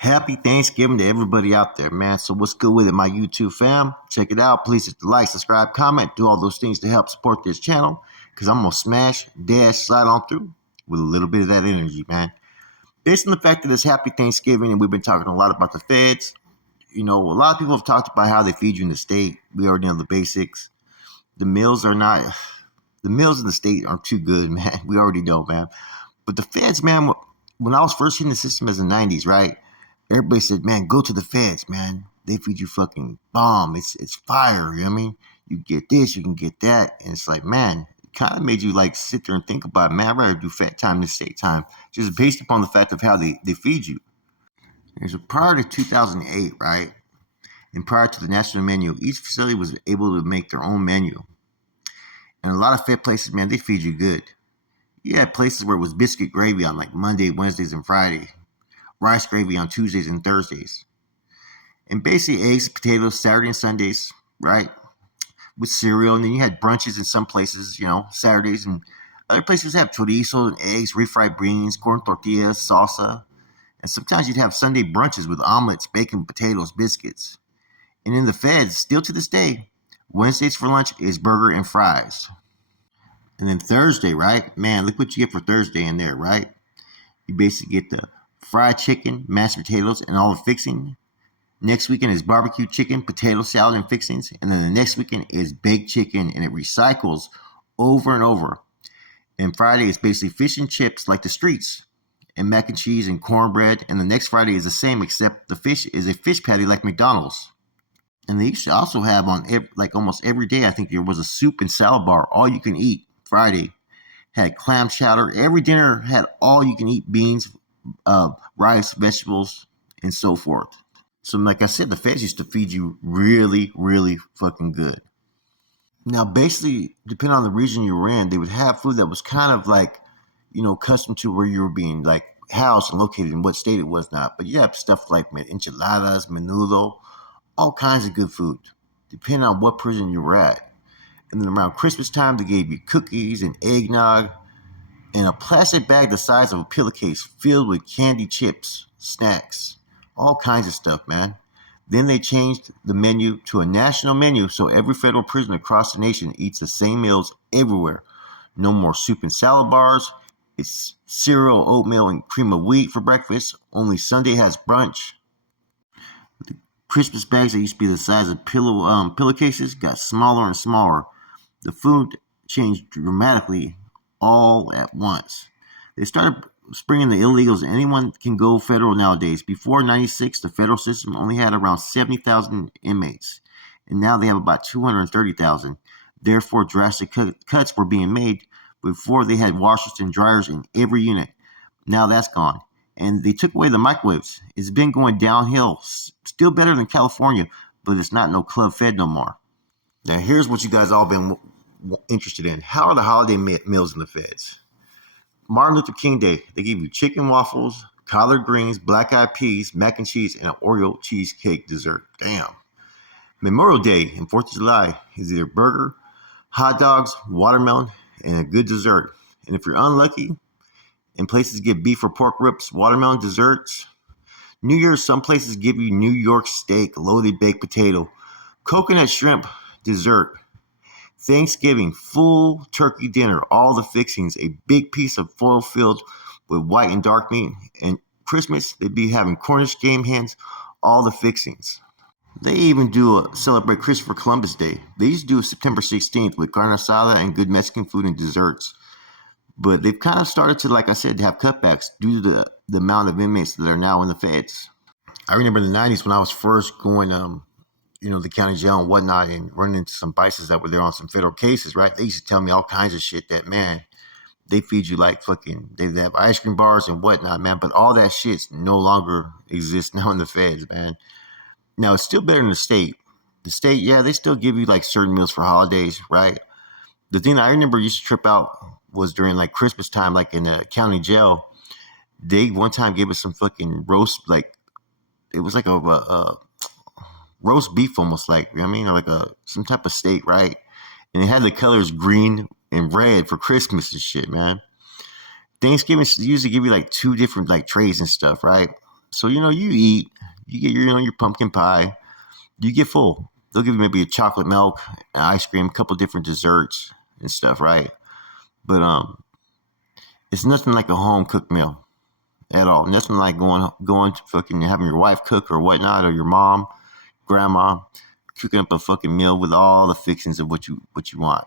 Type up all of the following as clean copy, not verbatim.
Happy Thanksgiving to everybody out there, man. So what's good with it, my YouTube fam? Check it out. Please hit the like, subscribe, comment, do all those things to help support this channel. Because I'm going to smash, dash, slide on through with a little bit of that energy, man. Based on the fact that it's Happy Thanksgiving and we've been talking a lot about the feds, a lot of people have talked about how they feed you in the state. We already know the basics. The meals in the state aren't too good, man. We already know, man. But the feds, man, when I was first hitting the system as the 90s, right? Everybody said, man, go to the feds, man. They feed you fucking bomb. It's fire, you know what I mean? You get this, you can get that. And it's like, man, it kind of made you like sit there and think about, man, I'd rather do fed time than state time, just based upon the fact of how they feed you. There's prior to 2008, right? And prior to the national menu, each facility was able to make their own menu. And a lot of fed places, man, they feed you good. You had places where it was biscuit gravy on like Monday, Wednesdays, and Friday. Rice gravy on Tuesdays and Thursdays. And basically eggs, potatoes, Saturday and Sundays, right? With cereal. And then you had brunches in some places, Saturdays. And other places have chorizo and eggs, refried beans, corn tortillas, salsa. And sometimes you'd have Sunday brunches with omelets, bacon, potatoes, biscuits. And in the feds, still to this day, Wednesdays for lunch is burger and fries. And then Thursday, right? Man, look what you get for Thursday in there, right? You basically get the fried chicken, mashed potatoes, and all the fixing. Next weekend is barbecue chicken, potato salad, and fixings. And then the next weekend is baked chicken, and it recycles over and over. And Friday is basically fish and chips like the streets, and mac and cheese and cornbread. And the next Friday is the same, except the fish is a fish patty like McDonald's. And they used to also have on almost every day, I think there was a soup and salad bar, all you can eat. Friday had clam chowder. Every dinner had all you can eat beans, rice, vegetables, and so forth. So like I said, the feds used to feed you really, really fucking good. Now, basically, depending on the region you were in, they would have food that was kind of like, custom to where you were being like housed and located in what state it was not. But you have stuff like enchiladas, menudo, all kinds of good food, depending on what prison you were at. And then around Christmas time, they gave you cookies and eggnog and a plastic bag the size of a pillowcase filled with candy chips, snacks, all kinds of stuff, man. Then they changed the menu to a national menu so every federal prison across the nation eats the same meals everywhere. No more soup and salad bars. It's cereal, oatmeal, and cream of wheat for breakfast. Only Sunday has brunch. The Christmas bags that used to be the size of pillowcases got smaller and smaller. The food changed dramatically all at once. They started springing the illegals. Anyone can go federal nowadays. Before 96, the federal system only had around 70,000 inmates. And now they have about 230,000. Therefore, drastic cuts were being made. Before, they had washers and dryers in every unit. Now that's gone. And they took away the microwaves. It's been going downhill. Still better than California, but it's not no club fed no more. Now, here's what you guys all been interested in. How are the holiday meals in the feds? Martin Luther King Day, they give you chicken waffles, collard greens, black-eyed peas, mac and cheese, and an Oreo cheesecake dessert. Damn. Memorial Day and 4th of July is either burger, hot dogs, watermelon, and a good dessert. And if you're unlucky, and places give beef or pork ribs, watermelon desserts. New Year's, some places give you New York steak, loaded baked potato, coconut shrimp dessert. Thanksgiving, full turkey dinner, all the fixings, a big piece of foil filled with white and dark meat. And Christmas, they'd be having Cornish game hens, all the fixings. They even celebrate Christopher Columbus Day. They used to do September 16th with carne asada and good Mexican food and desserts. But they've kind of started to, like I said, to have cutbacks due to the amount of inmates that are now in the feds. I remember in the 90s when I was first going the county jail and whatnot, and running into some vices that were there on some federal cases, right? They used to tell me all kinds of shit that, man, they feed you like fucking, they have ice cream bars and whatnot, man. But all that shit no longer exists now in the feds, man. Now, it's still better than the state. The state, yeah, they still give you like certain meals for holidays, right? The thing that I remember used to trip out was during like Christmas time, like in the county jail. They one time gave us some fucking roast, like, it was like a roast beef almost, like, you know what I mean? Or like some type of steak, right? And it had the colors green and red for Christmas and shit, man. Thanksgiving usually give you like two different like trays and stuff, right? So you eat, you get your pumpkin pie, you get full. They'll give you maybe a chocolate milk, ice cream, a couple different desserts and stuff, right? But it's nothing like a home cooked meal at all. Nothing like going to fucking having your wife cook or whatnot, or your mom, grandma cooking up a fucking meal with all the fixings of what you want.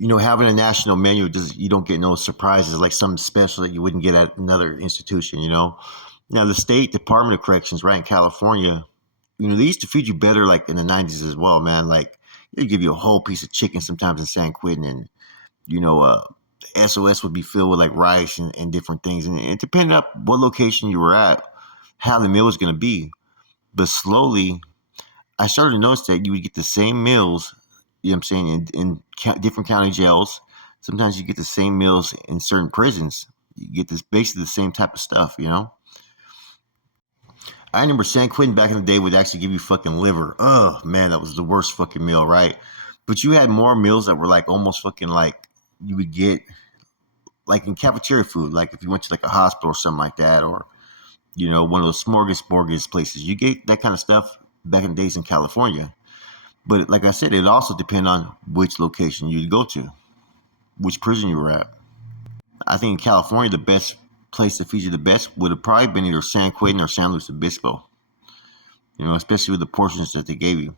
Having a national menu, you don't get no surprises like something special that you wouldn't get at another institution. Now the state Department of Corrections, right in California, they used to feed you better like in the '90s as well, man. Like they give you a whole piece of chicken sometimes in San Quentin, and you know, uh, SOS would be filled with like rice and different things, and it depended on what location you were at, how the meal was going to be. But slowly, I started to notice that you would get the same meals, you know what I'm saying, in different county jails. Sometimes you get the same meals in certain prisons. You get this basically the same type of stuff. I remember San Quentin back in the day would actually give you fucking liver. Oh man, that was the worst fucking meal, right? But you had more meals that were like almost fucking like you would get like in cafeteria food, like if you went to like a hospital or something like that, or one of those smorgasbord places. You get that kind of stuff back in the days in California. But like I said, it also depends on which location you'd go to, which prison you were at. I think in California, the best place to feed you the best would have probably been either San Quentin or San Luis Obispo. Especially with the portions that they gave you.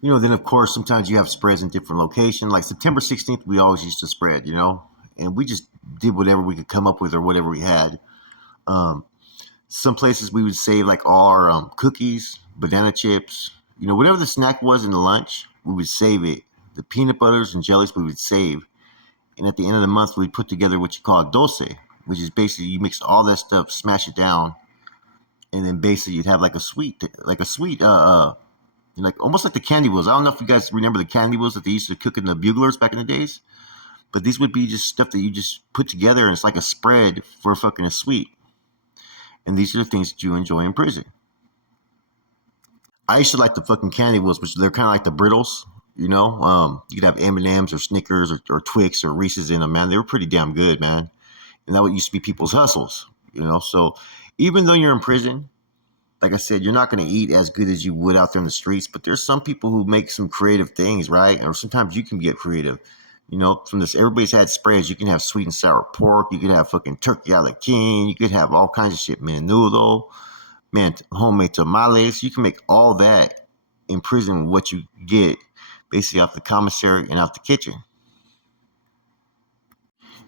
Then of course sometimes you have spreads in different locations. Like September 16th, we always used to spread, and we just did whatever we could come up with or whatever we had. Um, some places we would save like all our cookies, banana chips, whatever the snack was in the lunch, we would save it. The peanut butters and jellies we would save. And at the end of the month, we'd put together what you call a dulce, which is basically you mix all that stuff, smash it down, and then basically you'd have like a sweet, like almost like the candy wheels. I don't know if you guys remember the candy wheels that they used to cook in the buglers back in the days, but these would be just stuff that you just put together, and it's like a spread for fucking a sweet. And these are the things that you enjoy in prison. I used to like the fucking candy wheels, which they're kind of like the brittles. You could have M&Ms or Snickers or Twix or Reese's in them, man. They were pretty damn good, man. And that would used to be people's hustles. So even though you're in prison, like I said, you're not going to eat as good as you would out there in the streets. But there's some people who make some creative things, right? Or sometimes you can get creative. From this, everybody's had spreads. You can have sweet and sour pork. You could have fucking turkey a la king. You could have all kinds of shit, man. Noodle, man, homemade tamales. You can make all that in prison with what you get basically off the commissary and out the kitchen.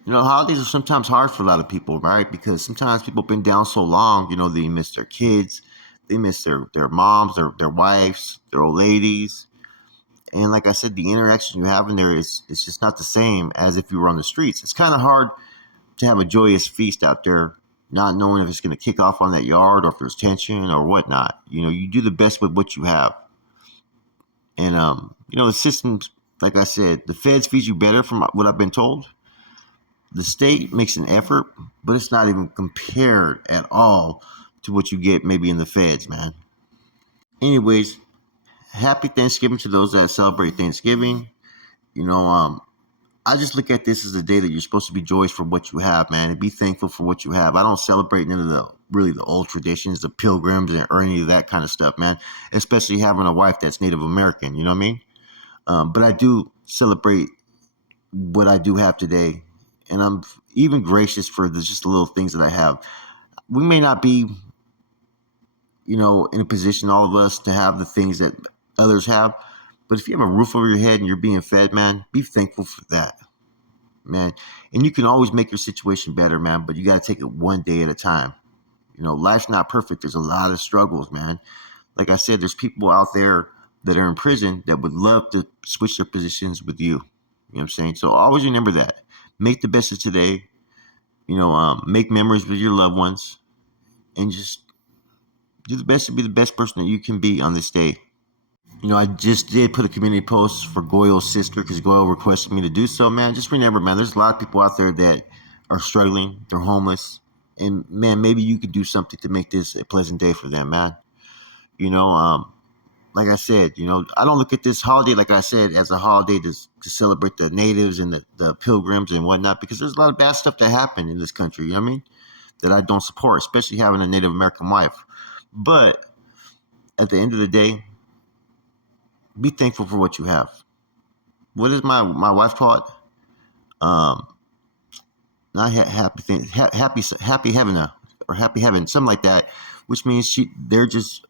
Holidays are sometimes hard for a lot of people, right? Because sometimes people have been down so long, they miss their kids, they miss their moms, their wives, their old ladies. And like I said, the interaction you have in there is just not the same as if you were on the streets. It's kind of hard to have a joyous feast out there, not knowing if it's going to kick off on that yard or if there's tension or whatnot. You do the best with what you have. And, the systems, like I said, the feds feed you better from what I've been told. The state makes an effort, but it's not even compared at all to what you get maybe in the feds, man. Anyways, happy Thanksgiving to those that celebrate Thanksgiving. You know, um, I just look at this as a day that you're supposed to be joyous for what you have, man, and be thankful for what you have. I don't celebrate none of the old traditions, the pilgrims, or any of that kind of stuff, man. Especially having a wife that's Native American, you know what I mean? But I do celebrate what I do have today, and I'm even gracious for just the little things that I have. We may not be, in a position, all of us, to have the things that others have, but if you have a roof over your head and you're being fed, man, be thankful for that, man. And you can always make your situation better, man, but you got to take it one day at a time. Life's not perfect. There's a lot of struggles, man. Like I said, there's people out there that are in prison that would love to switch their positions with you. You know what I'm saying? So always remember that. Make the best of today. Make memories with your loved ones, and just do the best to be the best person that you can be on this day. I just did put a community post for Goyle's sister because Goyle requested me to do so, man. Just remember, man, there's a lot of people out there that are struggling. They're homeless. And, man, maybe you could do something to make this a pleasant day for them, man. You know, um, like I said, I don't look at this holiday, like I said, as a holiday to celebrate the natives and the pilgrims and whatnot, because there's a lot of bad stuff that happened in this country. You know what I mean? that I don't support, especially having a Native American wife. But at the end of the day, be thankful for what you have. What is my wife taught? Um, Not happy thing, happy having a or happy having something like that, which means they're just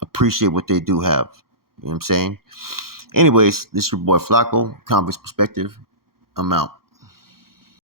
appreciate what they do have. You know what I'm saying? Anyways, this is your boy Flacco, Convicts Perspective. I'm out.